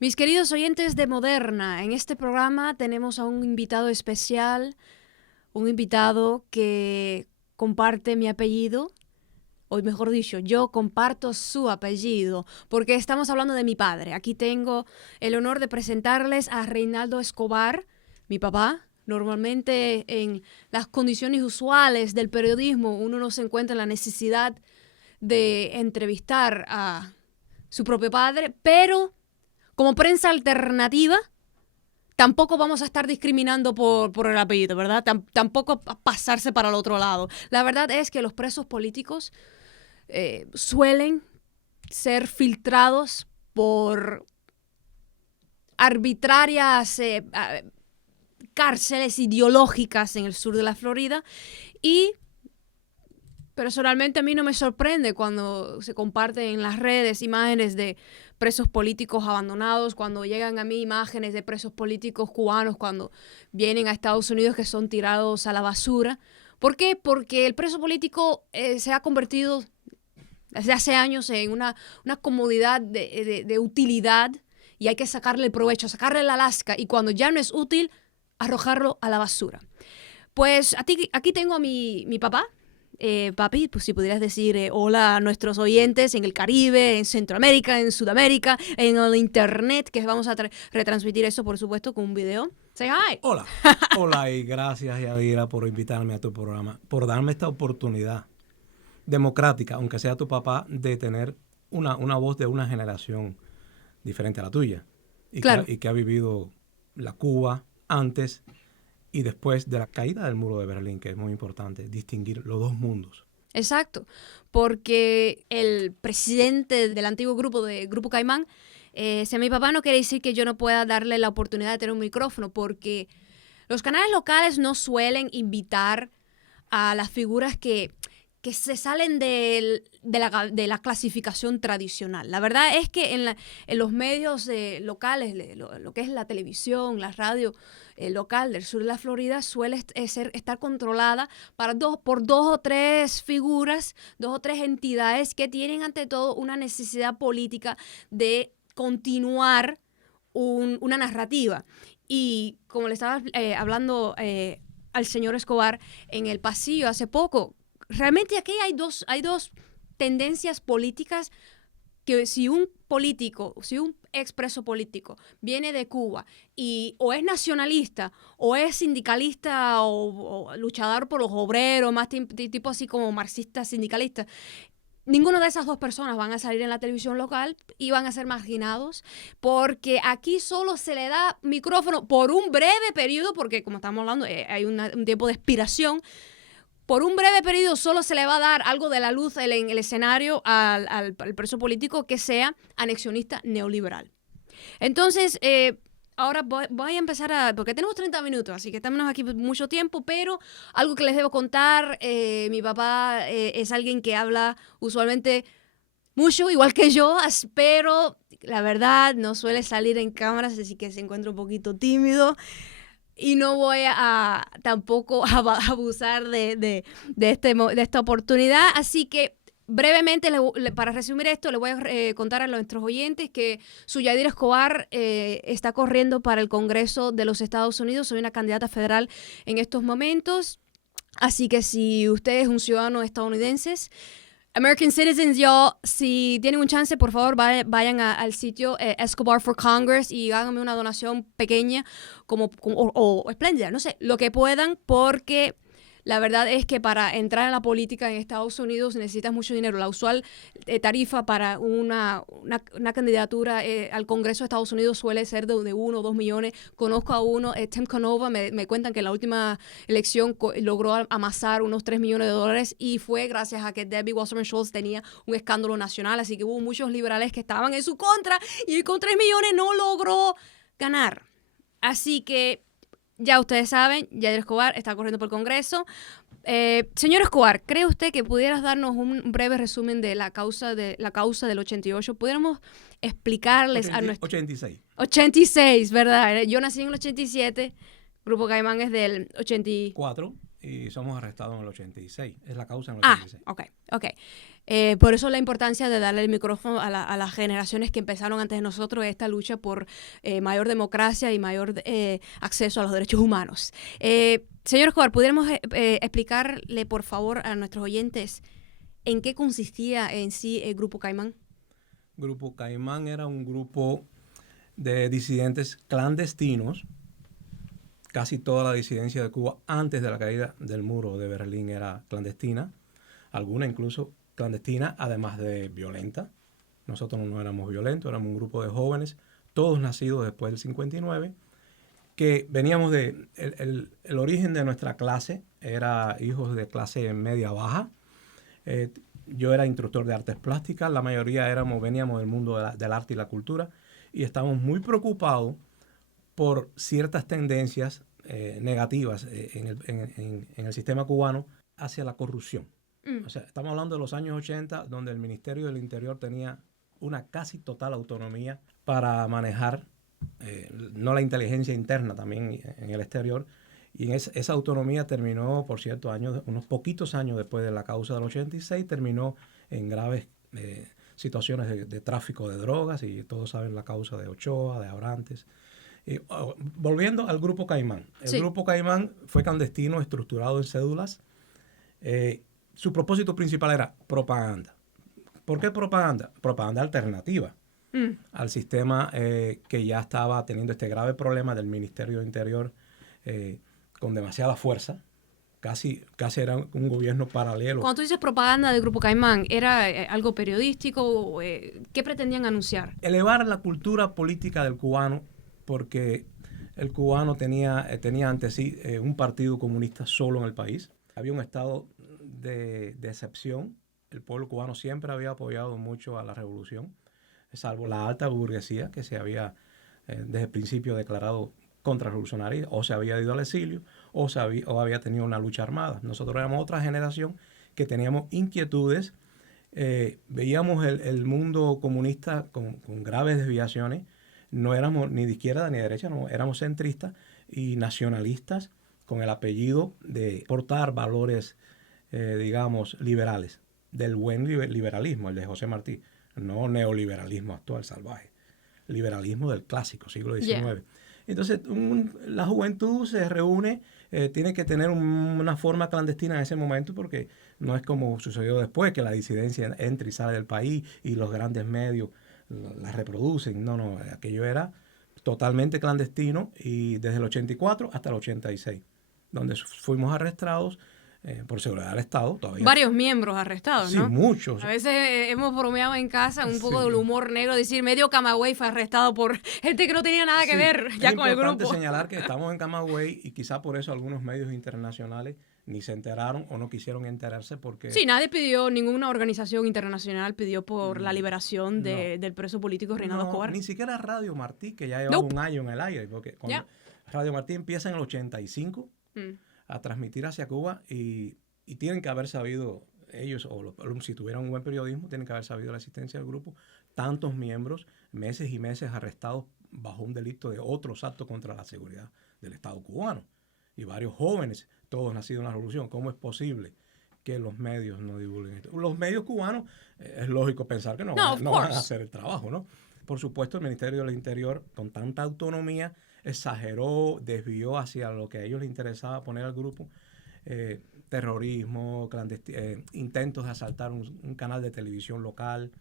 Mis queridos oyentes de Moderna, en este programa tenemos a un invitado especial, un invitado que comparte mi apellido, o mejor dicho, yo comparto su apellido, porque estamos hablando de mi padre. Aquí tengo el honor de presentarles a Reinaldo Escobar, mi papá. Normalmente en las condiciones usuales del periodismo uno no se encuentra en la necesidad de entrevistar a su propio padre, pero como prensa alternativa, tampoco vamos a estar discriminando por el apellido, ¿verdad? Tampoco pasarse para el otro lado. La verdad es que los presos políticos suelen ser filtrados por arbitrarias cárceles ideológicas en el sur de la Florida y personalmente a mí no me sorprende cuando se comparten en las redes imágenes de presos políticos abandonados, cuando llegan a mí imágenes de presos políticos cubanos cuando vienen a Estados Unidos que son tirados a la basura. ¿Por qué? Porque el preso político se ha convertido desde hace años en una comodidad de utilidad y hay que sacarle el provecho, sacarle la lasca y cuando ya no es útil, arrojarlo a la basura. Pues aquí tengo a mi papá. Papi, pues si pudieras decir hola a nuestros oyentes en el Caribe, en Centroamérica, en Sudamérica, en el Internet, que vamos a retransmitir eso, por supuesto, con un video. Say hi. Hola. Hola y gracias, Yadira, por invitarme a tu programa, por darme esta oportunidad democrática, aunque sea tu papá, de tener una voz de una generación diferente a la tuya. Y, claro. que ha vivido la Cuba antes y después de la caída del muro de Berlín, que es muy importante, distinguir los dos mundos. Exacto, porque el presidente del antiguo Grupo Caimán, si a mi papá no quiere decir que yo no pueda darle la oportunidad de tener un micrófono, porque los canales locales no suelen invitar a las figuras que se salen de la clasificación tradicional. La verdad es que en los medios locales, lo que es la televisión, la radio local del sur de la Florida, suele estar controlada por dos o tres figuras, dos o tres entidades que tienen ante todo una necesidad política de continuar una narrativa. Y como le estaba hablando al señor Escobar en el pasillo hace poco, realmente aquí hay dos tendencias políticas que si un expreso político viene de Cuba y o es nacionalista o es sindicalista o luchador por los obreros, más tipo así como marxista sindicalista, ninguna de esas dos personas van a salir en la televisión local y van a ser marginados porque aquí solo se le da micrófono por un breve periodo, porque como estamos hablando hay un tiempo de expiración. Por un breve periodo solo se le va a dar algo de la luz en el escenario al preso político que sea anexionista neoliberal. Entonces, ahora voy a empezar porque tenemos 30 minutos, así que estamos aquí mucho tiempo, pero algo que les debo contar, mi papá es alguien que habla usualmente mucho, igual que yo, pero la verdad no suele salir en cámaras, así que se encuentra un poquito tímido. Y no voy a tampoco a abusar de esta oportunidad. Así que brevemente, para resumir esto, le voy a contar a nuestros oyentes que su Yadira Escobar está corriendo para el Congreso de los Estados Unidos. Soy una candidata federal en estos momentos. Así que si usted es un ciudadano estadounidense, American Citizens, si tienen un chance, por favor, vayan al sitio Escobar for Congress y háganme una donación pequeña o espléndida, no sé, lo que puedan, porque la verdad es que para entrar en la política en Estados Unidos necesitas mucho dinero. La usual tarifa para una candidatura al Congreso de Estados Unidos suele ser de 1 o 2 millones. Conozco a uno, Tim Canova, me cuentan que en la última elección logró amasar unos 3 millones de dólares y fue gracias a que Debbie Wasserman Schultz tenía un escándalo nacional. Así que hubo muchos liberales que estaban en su contra y con 3 millones no logró ganar. Así que ya ustedes saben, Yadira Escobar está corriendo por el Congreso. Señor Escobar, ¿cree usted que pudieras darnos un breve resumen de la causa del 88? ¿Pudiéramos explicarles 86. 86, ¿verdad? Yo nací en el 87, Grupo Caimán es del 84 y somos arrestados en el 86. Es la causa en el 86. Ok. Por eso la importancia de darle el micrófono a las generaciones que empezaron antes de nosotros esta lucha por mayor democracia y mayor acceso a los derechos humanos. Señor Escobar, ¿pudiéramos explicarle, por favor, a nuestros oyentes en qué consistía en sí el Grupo Caimán? Grupo Caimán era un grupo de disidentes clandestinos. Casi toda la disidencia de Cuba antes de la caída del muro de Berlín era clandestina, alguna incluso clandestina, además de violenta. Nosotros no éramos violentos, éramos un grupo de jóvenes, todos nacidos después del 59, que veníamos de... El origen de nuestra clase era hijos de clase media-baja. Yo era instructor de artes plásticas, la mayoría veníamos del mundo del arte y la cultura, y estábamos muy preocupados por ciertas tendencias negativas en el sistema cubano hacia la corrupción. O sea, estamos hablando de los años 80, donde el Ministerio del Interior tenía una casi total autonomía para manejar no la inteligencia interna, también en el exterior. Y esa autonomía terminó, por cierto, unos poquitos años después de la causa del 86, terminó en graves situaciones de tráfico de drogas, y todos saben la causa de Ochoa, de Abrantes. Volviendo al Grupo Caimán. El Grupo Caimán fue clandestino, estructurado en cédulas. Su propósito principal era propaganda. ¿Por qué propaganda? Propaganda alternativa al sistema que ya estaba teniendo este grave problema del Ministerio de Interior con demasiada fuerza. Casi era un gobierno paralelo. Cuando tú dices propaganda del Grupo Caimán, ¿era algo periodístico? ¿Qué pretendían anunciar? Elevar la cultura política del cubano, porque el cubano tenía ante sí un partido comunista solo en el país. Había un estado de excepción. El pueblo cubano siempre había apoyado mucho a la revolución, salvo la alta burguesía, que se había desde el principio declarado contrarrevolucionaria, o se había ido al exilio, o había tenido una lucha armada. Nosotros éramos otra generación que teníamos inquietudes, veíamos el mundo comunista con graves desviaciones. No éramos ni de izquierda ni de derecha, no, éramos centristas y nacionalistas con el apellido de portar valores, digamos, liberales, del buen liberalismo, el de José Martí, no neoliberalismo actual salvaje, liberalismo del clásico, siglo XIX. Yeah. Entonces, la juventud se reúne, tiene que tener una forma clandestina en ese momento, porque no es como sucedió después, que la disidencia entra y sale del país y los grandes medios la reproducen. No, aquello era totalmente clandestino, y desde el 84 hasta el 86, donde fuimos arrestados por seguridad del Estado. Todavía. Varios miembros arrestados, ¿no? Sí, muchos. A veces hemos bromeado en casa un poco del humor negro, decir medio Camagüey fue arrestado por gente que no tenía nada que ver ya con el grupo. Es importante señalar que estamos en Camagüey, y quizá por eso algunos medios internacionales ni se enteraron o no quisieron enterarse, porque... Sí, nadie pidió, ninguna organización internacional pidió por la liberación del preso político Reinaldo Escobar. Ni siquiera Radio Martí, que ya llevaba un año en el aire, porque cuando Radio Martí empieza en el 85 a transmitir hacia Cuba, y tienen que haber sabido ellos, o si tuvieran un buen periodismo, tienen que haber sabido la existencia del grupo. Tantos miembros, meses y meses arrestados bajo un delito de otros actos contra la seguridad del Estado cubano, y varios jóvenes, todos nacidos en la revolución. ¿Cómo es posible que los medios no divulguen esto? Los medios cubanos, es lógico pensar que no van a hacer el trabajo, ¿no? Por supuesto, el Ministerio del Interior, con tanta autonomía, exageró, desvió hacia lo que a ellos les interesaba poner al grupo. Terrorismo, intentos de asaltar un canal de televisión local.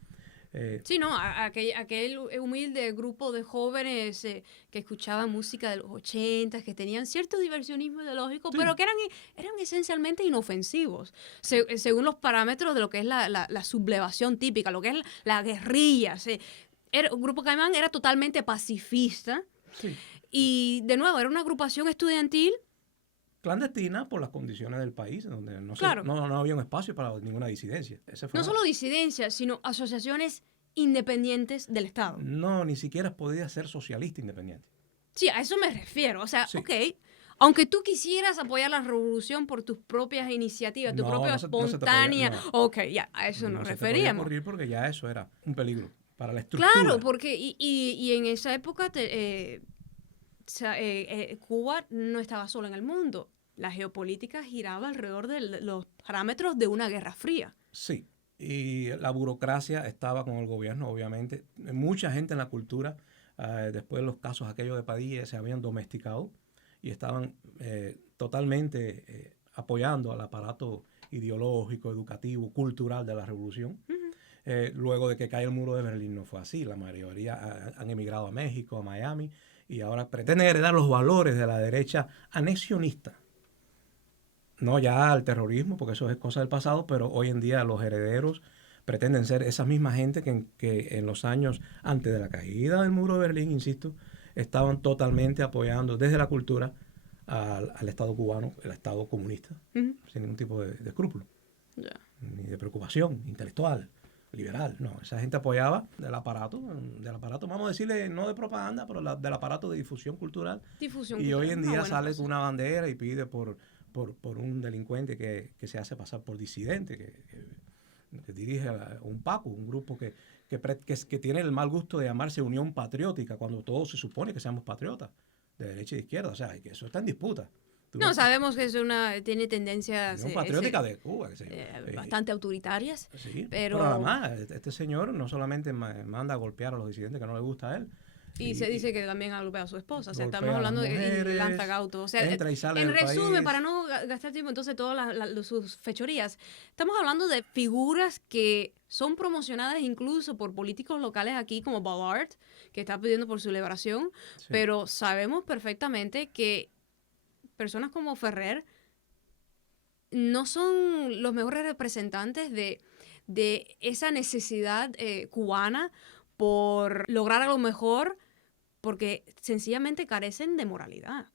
Sí, no, aquel humilde grupo de jóvenes que escuchaban música de los 80, que tenían cierto diversionismo ideológico, pero que eran esencialmente inofensivos, según los parámetros de lo que es la sublevación típica, lo que es la guerrilla. El Grupo Caimán era totalmente pacifista, y de nuevo, era una agrupación estudiantil clandestina por las condiciones del país, donde no había un espacio para ninguna disidencia. No solo disidencia, sino asociaciones independientes del Estado. No, ni siquiera podía ser socialista independiente. Sí, a eso me refiero. O sea, ok, aunque tú quisieras apoyar la revolución por tus propias iniciativas, tu propia espontánea, ya, a eso nos referíamos. No se te podía ocurrir, porque ya eso era un peligro para la estructura. Claro, porque y en esa época Cuba no estaba sola en el mundo. La geopolítica giraba alrededor de los parámetros de una guerra fría. Sí. y la burocracia estaba con el gobierno, obviamente. Mucha gente en la cultura, después de los casos aquellos de Padilla, se habían domesticado y estaban totalmente apoyando al aparato ideológico, educativo, cultural de la revolución. Luego de que cae el muro de Berlín no fue así. La mayoría han emigrado a México, a Miami, y ahora pretenden heredar los valores de la derecha anexionista. No ya al terrorismo, porque eso es cosa del pasado, pero hoy en día los herederos pretenden ser esa misma gente que en los años antes de la caída del muro de Berlín, insisto, estaban totalmente apoyando desde la cultura al Estado cubano, el Estado comunista, sin ningún tipo de escrúpulo, ni de preocupación intelectual, liberal. No, esa gente apoyaba del aparato, vamos a decirle, no de propaganda, pero del aparato de difusión cultural. Y hoy en día sale con una bandera y pide por un delincuente que se hace pasar por disidente, que dirige un PACU, un grupo que tiene el mal gusto de llamarse Unión Patriótica, cuando todos se supone que seamos patriotas, de derecha y de izquierda. O sea, que eso está en disputa. No, sabemos que tiene tendencias Unión Patriótica de Cuba, bastante autoritarias. Sí, pero además, este señor no solamente manda a golpear a los disidentes que no le gusta a él, y se dice que también ha golpeado a su esposa. O sea, estamos hablando de lanza gauto. O sea, entra y sale en resumen, país. para no gastar tiempo entonces todas sus fechorías, estamos hablando de figuras que son promocionadas incluso por políticos locales aquí, como Ballard, que está pidiendo por su liberación, pero sabemos perfectamente que personas como Ferrer no son los mejores representantes de esa necesidad cubana por lograr algo mejor, porque sencillamente carecen de moralidad.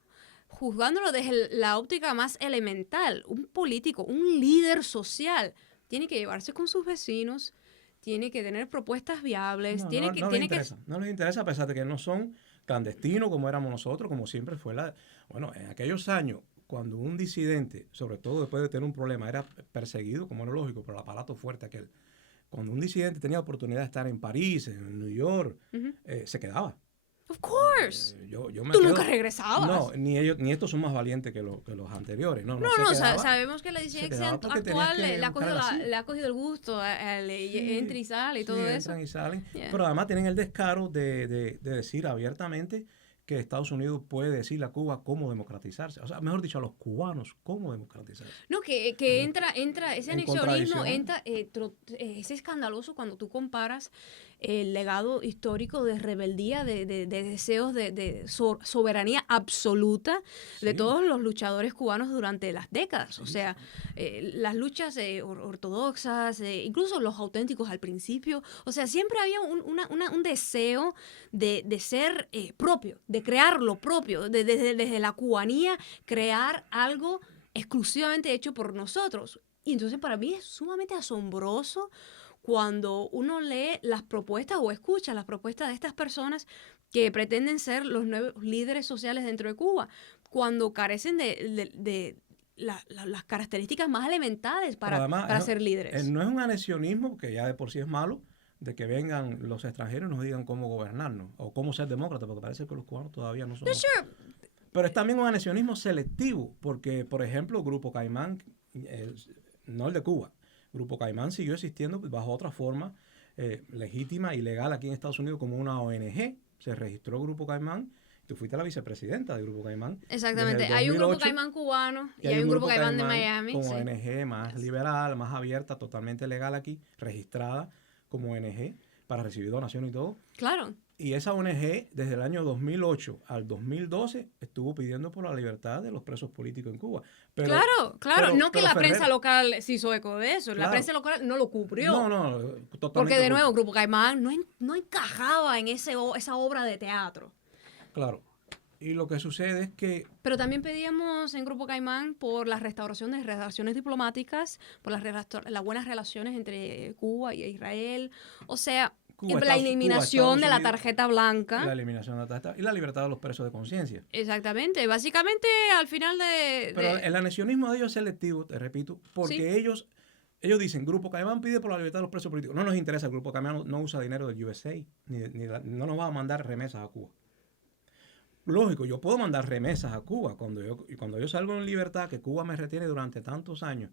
Juzgándolo desde la óptica más elemental, un político, un líder social, tiene que llevarse con sus vecinos, tiene que tener propuestas viables, no les interesa, a pesar de que no son clandestinos como éramos nosotros, como siempre fue bueno, en aquellos años, cuando un disidente, sobre todo después de tener un problema, era perseguido, como era lógico, por el aparato fuerte aquel. Cuando un disidente tenía oportunidad de estar en París, en New York, se quedaba. Of course. Tú nunca regresabas. No, ni estos son más valientes que los anteriores. No, sabemos que la disidencia actual le ha cogido el gusto, entra y sale y todo eso. Entran y salen. Yeah. Pero además tienen el descaro de decir abiertamente que Estados Unidos puede decirle a Cuba cómo democratizarse. O sea, mejor dicho, a los cubanos, cómo democratizarse. No, que entra ese anexionismo, es escandaloso cuando tú comparas el legado histórico de rebeldía, de deseos de soberanía absoluta de todos los luchadores cubanos durante las décadas. O sea, las luchas ortodoxas, incluso los auténticos al principio. O sea, siempre había un deseo de ser propio, de crear lo propio, desde la cubanía, crear algo exclusivamente hecho por nosotros. Y entonces para mí es sumamente asombroso cuando uno lee las propuestas o escucha las propuestas de estas personas que pretenden ser los nuevos líderes sociales dentro de Cuba, cuando carecen de las características más elementales para ser líderes. No es un anexionismo, que ya de por sí es malo, de que vengan los extranjeros y nos digan cómo gobernarnos o cómo ser demócratas, porque parece que los cubanos todavía no son. Pero es también un anexionismo selectivo, porque, por ejemplo, Grupo Caimán, no el de Cuba, Grupo Caimán siguió existiendo bajo otra forma legítima y legal aquí en Estados Unidos como una ONG. Se registró Grupo Caimán. Tú fuiste la vicepresidenta del Grupo Caimán. Exactamente. Hay un Grupo Caimán cubano y hay un Grupo Caimán de Miami. Como ONG más liberal, más abierta, totalmente legal aquí, registrada como ONG para recibir donaciones y todo. Claro. Y esa ONG, desde el año 2008 al 2012, estuvo pidiendo por la libertad de los presos políticos en Cuba. Claro. No que la prensa local se hizo eco de eso. Claro. La prensa local no lo cubrió. No, totalmente. Porque, de nuevo, Grupo Caimán no encajaba en esa obra de teatro. Claro. Y lo que sucede es que... Pero también pedíamos en Grupo Caimán por la restauración de relaciones diplomáticas, por las buenas relaciones entre Cuba y Israel. O sea, la eliminación de la tarjeta blanca. La eliminación de la tarjeta y la libertad de los presos de conciencia. Exactamente. Básicamente, al final Pero el anexionismo de ellos es selectivo, te repito, porque ellos dicen, Grupo Caimán pide por la libertad de los presos políticos. No nos interesa, el Grupo Caimán no usa dinero del USA, no nos va a mandar remesas a Cuba. Lógico, yo puedo mandar remesas a Cuba cuando yo salgo en libertad, que Cuba me retiene durante tantos años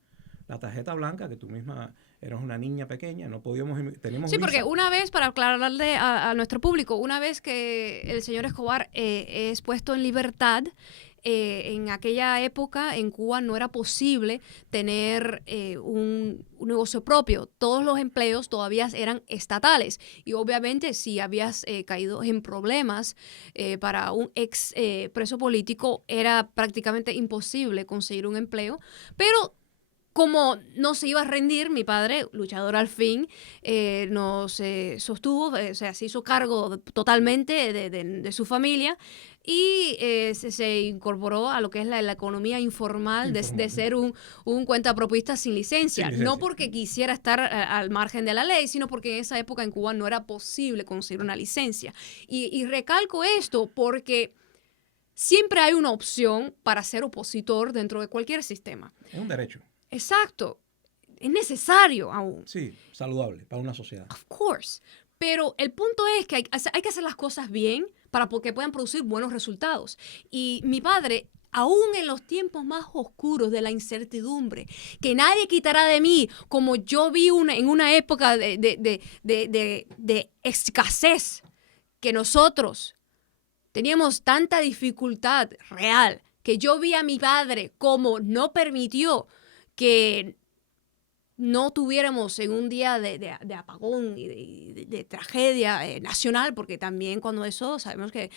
la tarjeta blanca, que tú misma eras una niña pequeña, no podíamos, teníamos Sí, visa. porque una vez, para aclararle a nuestro público, una vez que el señor Escobar es puesto en libertad, en aquella época en Cuba no era posible tener un negocio propio. Todos los empleos todavía eran estatales y obviamente si habías caído en problemas para un ex preso político era prácticamente imposible conseguir un empleo, pero como no se iba a rendir, mi padre, luchador al fin, nos sostuvo, o sea, se hizo cargo totalmente de su familia y se incorporó a lo que es la economía informal, de ser un cuentapropistas sin licencia. No porque quisiera estar al margen de la ley, sino porque en esa época en Cuba no era posible conseguir una licencia. Y recalco esto porque siempre hay una opción para ser opositor dentro de cualquier sistema. Es un derecho. Exacto. Es necesario aún. Sí, saludable para una sociedad. Of course. Pero el punto es que hay que hacer las cosas bien para que puedan producir buenos resultados. Y mi padre, aún en los tiempos más oscuros de la incertidumbre, que nadie quitará de mí, como yo vi en una época de escasez, que nosotros teníamos tanta dificultad real, que yo vi a mi padre como no permitió que no tuviéramos en un día de apagón y de tragedia nacional, porque también cuando eso, sabemos que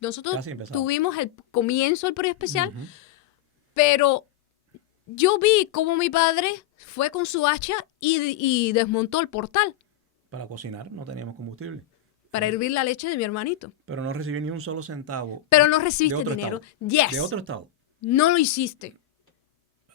nosotros tuvimos el comienzo del periodo especial, pero yo vi cómo mi padre fue con su hacha y desmontó el portal. Para cocinar no teníamos combustible. Para hervir la leche de mi hermanito. Pero no recibí ni un solo centavo. Pero no recibiste dinero. Yes. De otro estado. No lo hiciste.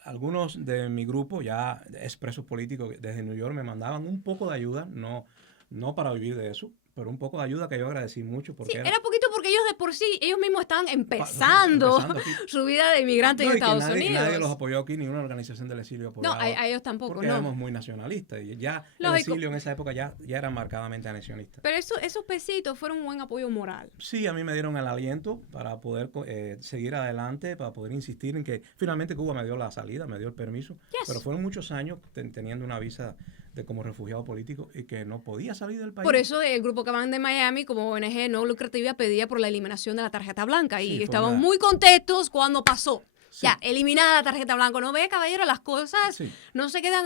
Algunos de mi grupo, ya expresos políticos desde New York, me mandaban un poco de ayuda, no para vivir de eso, pero un poco de ayuda que yo agradecí mucho. Porque sí, era poquito porque ellos de por sí, ellos mismos estaban empezando su vida de inmigrante en Estados Unidos. Nadie los apoyó aquí, ni una organización del exilio apoyaba. No, a ellos tampoco, porque éramos muy nacionalistas y ya el exilio en esa época ya era marcadamente anexionista. Pero esos pesitos fueron un buen apoyo moral. Sí, a mí me dieron el aliento para poder seguir adelante, para poder insistir en que finalmente Cuba me dio la salida, me dio el permiso, pero fueron muchos años teniendo una visa como refugiado político y que no podía salir del país. Por eso el Grupo Caimán de Miami, como ONG no lucrativa, pedía por la eliminación de la tarjeta blanca y estábamos muy contentos cuando pasó. Sí. Ya, eliminada la tarjeta blanca. No ve, caballero, las cosas no se quedan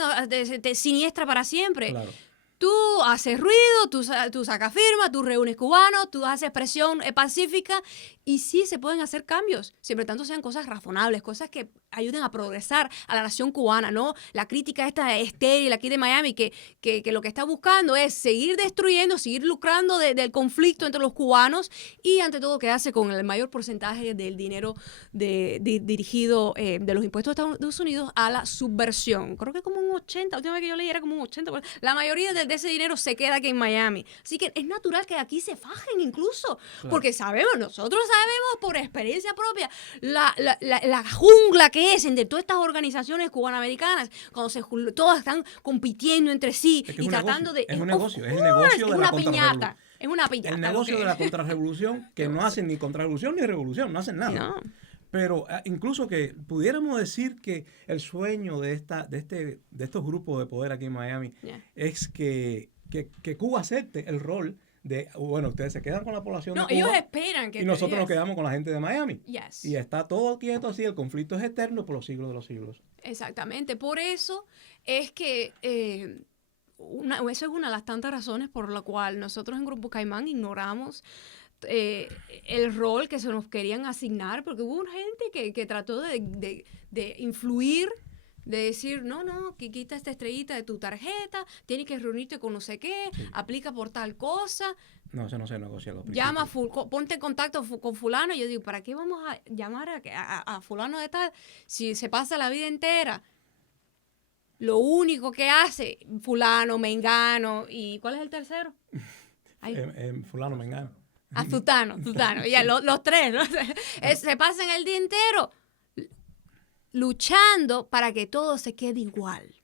siniestras para siempre. Claro. Tú haces ruido, tú sacas firma, tú reúnes cubanos, tú haces presión pacífica y sí se pueden hacer cambios, siempre tanto sean cosas razonables, cosas que ayuden a progresar a la nación cubana, ¿no? La crítica esta estéril aquí de Miami que lo que está buscando es seguir destruyendo, seguir lucrando del conflicto entre los cubanos y ante todo quedarse con el mayor porcentaje del dinero dirigido de los impuestos de Estados Unidos a la subversión. Creo que como un 80%, la última vez que yo leí era como un 80%. La mayoría de ese dinero se queda aquí en Miami. Así que es natural que aquí se fajen incluso, porque nosotros sabemos por experiencia propia la jungla que es entre todas estas organizaciones cubanoamericanas, cuando todas están compitiendo entre sí y tratando de... Es un negocio, es el negocio de la contrarrevolución. Es una piñata. El negocio de la contrarrevolución, que no hacen ni contrarrevolución ni revolución, no hacen nada. No. Pero incluso que pudiéramos decir que el sueño de estos grupos de poder aquí en Miami es que Cuba acepte el rol de, bueno, ustedes se quedan con la población de Cuba. Ellos esperan que... Y nosotros nos quedamos con la gente de Miami. Yes. Y está todo quieto así, el conflicto es eterno por los siglos de los siglos. Exactamente. Por eso es que... eso es una de las tantas razones por la cual nosotros en Grupo Caimán ignoramos el rol que se nos querían asignar, porque hubo gente que trató de influir, de decir, no, que quita esta estrellita de tu tarjeta, tienes que reunirte con no sé qué, aplica por tal cosa. No, eso no se negocia. Llama, ponte en contacto con fulano. Y yo digo, ¿para qué vamos a llamar a fulano de tal si se pasa la vida entera? Lo único que hace fulano, mengano, ¿y cuál es el tercero? Fulano, mengano. Zutano. Ya, los tres, ¿no? Se pasan el día entero luchando para que todo se quede igual.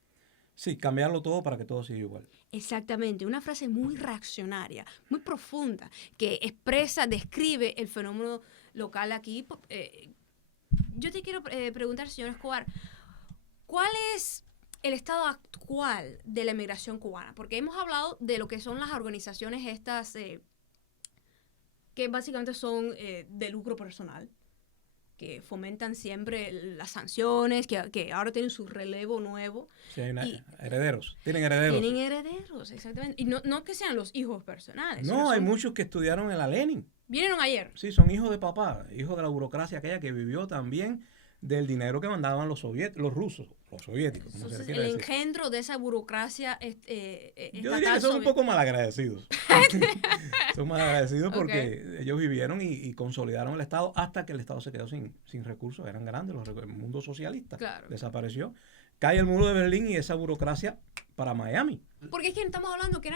Sí, cambiarlo todo para que todo siga igual. Exactamente, una frase muy reaccionaria, muy profunda, que describe el fenómeno local aquí. Yo te quiero preguntar, señor Escobar, ¿cuál es el estado actual de la emigración cubana? Porque hemos hablado de lo que son las organizaciones estas que básicamente son de lucro personal, que fomentan siempre las sanciones, que ahora tienen su relevo nuevo. Sí, herederos. Tienen herederos. Tienen herederos, exactamente. Y no que sean los hijos personales. No, hay muchos que estudiaron en la Lenin. ¿Vinieron ayer? Sí, son hijos de papá, hijos de la burocracia aquella que vivió también del dinero que mandaban los rusos, los soviéticos. Como Entonces, se el decir. engendro de esa burocracia Yo diría que son un poco malagradecidos. Son malagradecidos porque ellos vivieron y consolidaron el Estado hasta que el Estado se quedó sin recursos. Eran grandes, el mundo socialista desapareció. Cae el muro de Berlín y esa burocracia para Miami. Porque es que estamos hablando que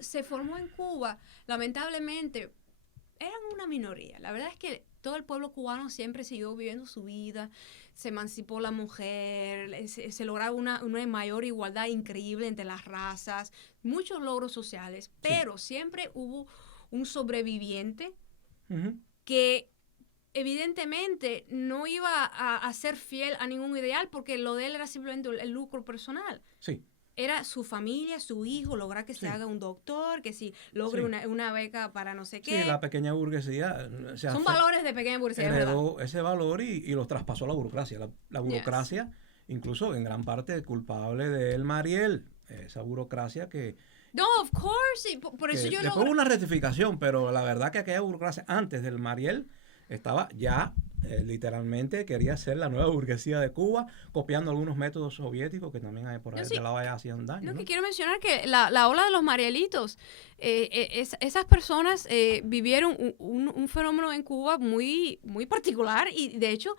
se formó en Cuba, lamentablemente, eran una minoría. La verdad es que todo el pueblo cubano siempre siguió viviendo su vida, se emancipó la mujer, se lograba una mayor igualdad increíble entre las razas, muchos logros sociales, pero siempre hubo un sobreviviente que evidentemente no iba a ser fiel a ningún ideal porque lo de él era simplemente el lucro personal. Sí. Era su familia, su hijo, lograr que se haga un doctor, que si logre una beca para no sé qué. Sí, la pequeña burguesía. Son valores de pequeña burguesía, heredó ¿verdad? ese valor y los traspasó a la burocracia. La burocracia, incluso en gran parte culpable de él, Mariel. Esa burocracia que... No, of course. Por eso yo después hubo una rectificación, pero la verdad que aquella burocracia antes del Mariel estaba ya... literalmente quería ser la nueva burguesía de Cuba, copiando algunos métodos soviéticos que también hay por ahí de lado allá hacían daño. Que quiero mencionar que la ola de los marielitos, esas personas vivieron un fenómeno en Cuba muy, muy particular y de hecho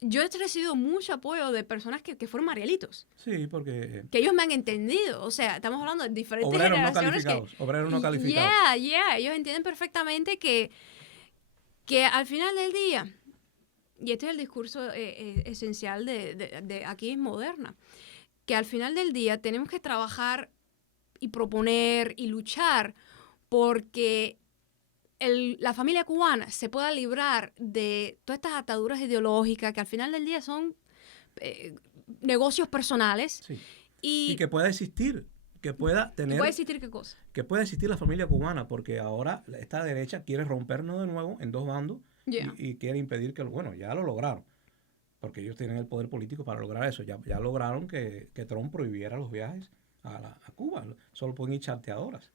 yo he recibido mucho apoyo de personas que fueron marielitos. Sí, porque... Que ellos me han entendido. O sea, estamos hablando de diferentes obreros generaciones. Obreros no calificados. Ellos entienden perfectamente que al final del día... Y este es el discurso esencial de aquí en Moderna, que al final del día tenemos que trabajar y proponer y luchar porque la familia cubana se pueda librar de todas estas ataduras ideológicas que al final del día son negocios personales. Sí. Y que pueda existir, que pueda tener... ¿Puede existir qué cosa? Que pueda existir la familia cubana, porque ahora esta derecha quiere rompernos de nuevo en dos bandos. Y quiere impedir que, bueno, ya lo lograron, porque ellos tienen el poder político para lograr eso. Ya lograron que Trump prohibiera los viajes a Cuba. Solo pueden ir charteadoras.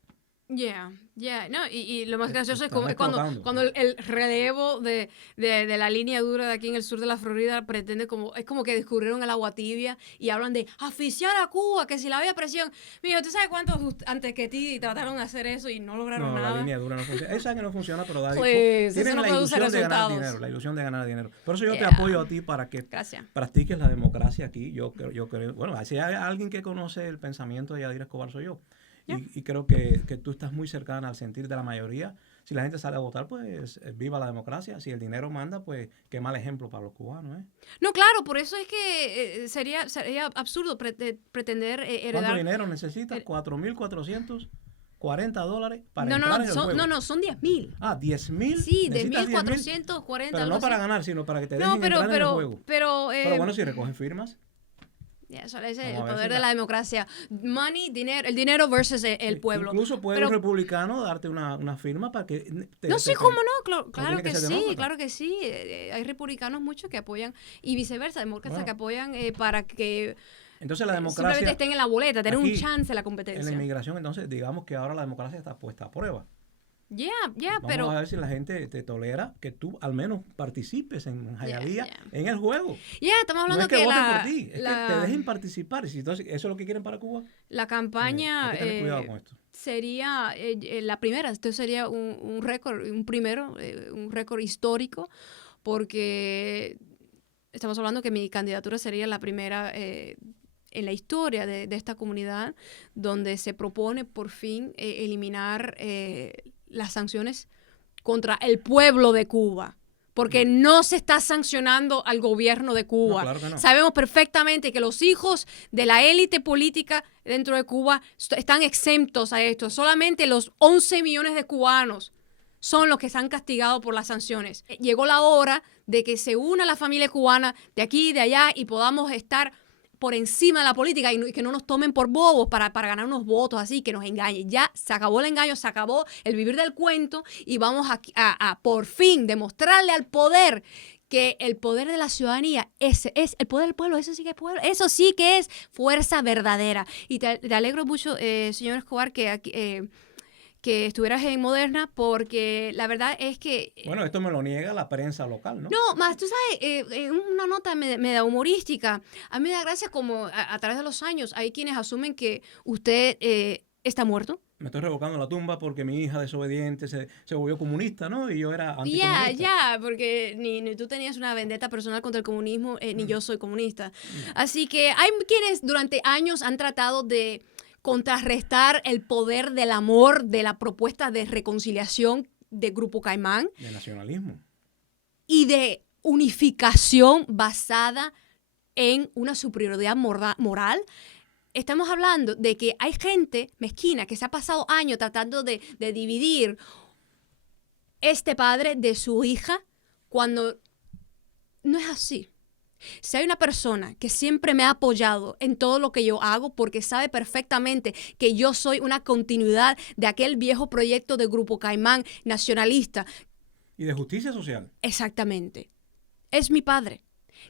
No, y lo más gracioso es cuando el relevo de la línea dura de aquí en el sur de la Florida es como que descubrieron el agua tibia y hablan de asfixiar a Cuba, que si la había presión. Mira, ¿tú sabes cuántos antes que ti trataron de hacer eso y no lograron nada? No, la línea dura no funciona. Esa que no funciona, pero da tienen la ilusión de ganar dinero, la ilusión de ganar dinero. Por eso yo te apoyo a ti para que practiques la democracia aquí. Yo creo, bueno, si hay alguien que conoce el pensamiento de Yadira Escobar soy yo. Y creo que tú estás muy cercana al sentir de la mayoría. Si la gente sale a votar, pues viva la democracia. Si el dinero manda, pues qué mal ejemplo para los cubanos, ¿eh? No, claro, por eso es que sería absurdo pretender heredar... ¿Cuánto dinero necesitas? $4,440 para entrar en el juego. No, son 10,000. Ah, 10,000. Sí, 10,440. Pero no para ganar, sino para que te dejen entrar en el juego. Pero bueno, si recogen firmas. Eso es el poder de la democracia. Money, dinero, el dinero versus el pueblo. Incluso puede un republicano darte una firma para que... ¿Cómo no? Claro que sí. Hay republicanos muchos que apoyan y viceversa, demócratas que apoyan para que... Entonces la democracia... simplemente estén en la boleta, tener un chance en la competencia. En la inmigración, entonces, digamos que ahora la democracia está puesta a prueba. Pero... Vamos a ver si la gente te tolera que tú al menos participes en Hialeah, en el juego. Estamos hablando no es que voten por ti, es que te dejen participar. Entonces, ¿eso es lo que quieren para Cuba? La campaña hay que tener cuidado con esto. Sería la primera. Esto sería un récord, un récord histórico, porque estamos hablando que mi candidatura sería la primera en la historia de esta comunidad donde se propone por fin eliminar las sanciones contra el pueblo de Cuba, porque no se está sancionando al gobierno de Cuba. No, claro que no. Sabemos perfectamente que los hijos de la élite política dentro de Cuba están exentos a esto. Solamente los 11 millones de cubanos son los que están castigados por las sanciones. Llegó la hora de que se una la familia cubana de aquí y de allá y podamos por encima de la política y que no nos tomen por bobos para ganar unos votos así, que nos engañen. Ya se acabó el engaño, se acabó el vivir del cuento y vamos a por fin demostrarle al poder que el poder de la ciudadanía, ese es el poder del pueblo, eso sí que es pueblo, eso sí que es fuerza verdadera. Y te alegro mucho, señor Escobar, que estuvieras en Moderna, porque la verdad es que... Bueno, esto me lo niega la prensa local, ¿no? No, más tú sabes, en una nota media humorística, a mí me da gracia como a través de los años hay quienes asumen que usted está muerto. Me estoy revocando la tumba porque mi hija desobediente se volvió comunista, ¿no? Y yo era anticomunista. Ya, porque ni tú tenías una vendetta personal contra el comunismo, ni yo soy comunista. Así que hay quienes durante años han tratado de contrarrestar el poder del amor de la propuesta de reconciliación de Grupo Caimán. De nacionalismo. Y de unificación basada en una superioridad moral. Estamos hablando de que hay gente mezquina que se ha pasado años tratando de dividir este padre de su hija cuando no es así. Si hay una persona que siempre me ha apoyado en todo lo que yo hago porque sabe perfectamente que yo soy una continuidad de aquel viejo proyecto de Grupo Caimán nacionalista. Y de justicia social. Exactamente. Es mi padre.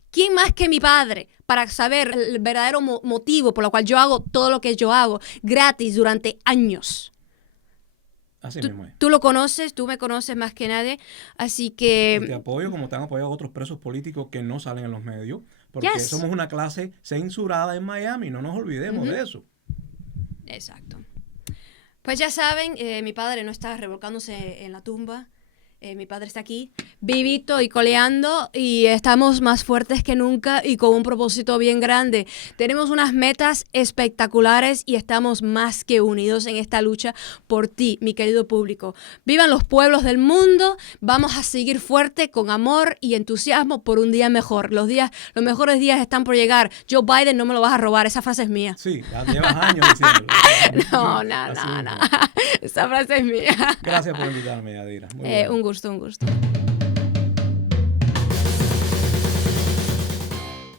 ¿Quién más que mi padre para saber el verdadero motivo por el cual yo hago todo lo que yo hago gratis durante años? Así mismo es. Tú lo conoces, tú me conoces más que nadie, así que... Y te apoyo como te han apoyado otros presos políticos que no salen en los medios, porque somos una clase censurada en Miami, no nos olvidemos de eso. Exacto. Pues ya saben, mi padre no está revolcándose en la tumba. Mi padre está aquí, vivito y coleando, y estamos más fuertes que nunca y con un propósito bien grande. Tenemos unas metas espectaculares y estamos más que unidos en esta lucha por ti, mi querido público. Vivan los pueblos del mundo, vamos a seguir fuerte con amor y entusiasmo por un día mejor. Los mejores días están por llegar. Joe Biden, no me lo vas a robar, esa frase es mía. Sí, ya llevas años diciéndolo. No. Esa frase es mía. Gracias por invitarme, Yadira. Un gusto.